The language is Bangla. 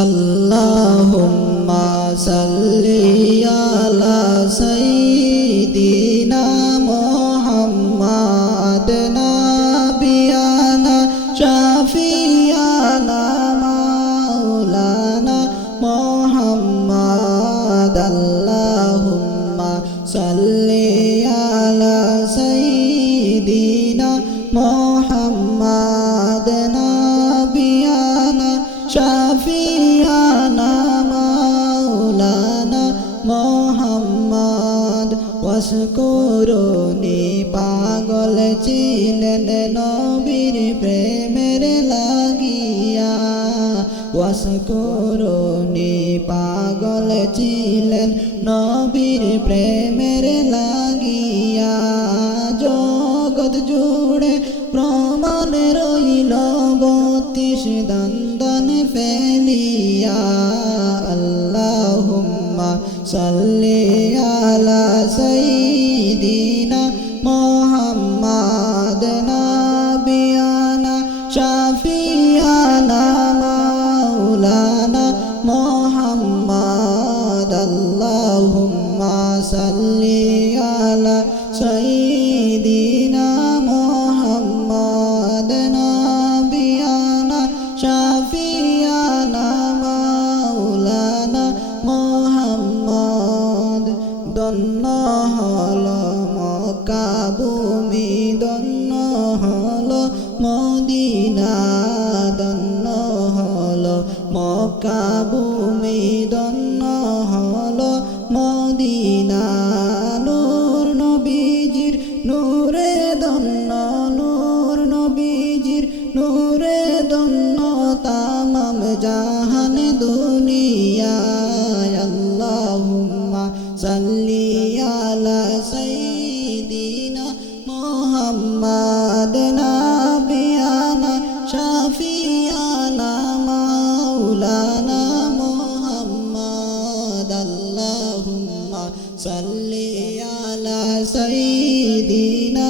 আল্লাহুম্মা সাল্লি আলা সাইয়্যিদিনা মুহাম্মাদ নাবিয়ানা শাফিয়ানা মাওলানা মুহাম্মাদ আল্লাহুম্মা সাল্লি আলা সাইয়্যিদিনা মুহাম্মাদ নাবিয়ানা শাফিয়ানা মাওলানা মুহাম্মাদ ওয়াসকুরুনি পাগল ছিলেন নবীর প্রেমের লাগিয়া ওয়াসকুরুনি পাগল ছিলেন নবীর প্রেমের লাগিয়া জগৎ জুড়ে প্রমাণ রইল 32 দন্দন ফেলিয়া আল্লাহুম্মা সাল্লি আলা সাইয়্যিদিনা মুহাম্মাদ নাবিয়ানা শাফিয়ানা মাওলানা মুহাম্মাদ আল্লাহুম্মা সাল্লি আলা সাইয়্যিদিনা মুহাম্মাদ নাবিয়ানা শাফিয়ানা মাওলানা মুহাম্মাদ ধন্য হলো মক্কা ভূমি ধন্য হলো মদিনা ধন্য হলো মক্কা ভূমি ধন্য হলো মদিনা নূর নবীজির নূরে ধন্য নূর নবীজির নূরে ধন্য তামাম জাহান দুনিয়ায় আল্লাহুম্মা সাল্লি আলা সাইয়্যিদিনা মুহাম্মাদ নাবিয়ানা শাফিয়ানা মাওলানা মুহাম্মাদ আল্লাহুম্মা সাল্লি আলা সাইয়্যিদিনা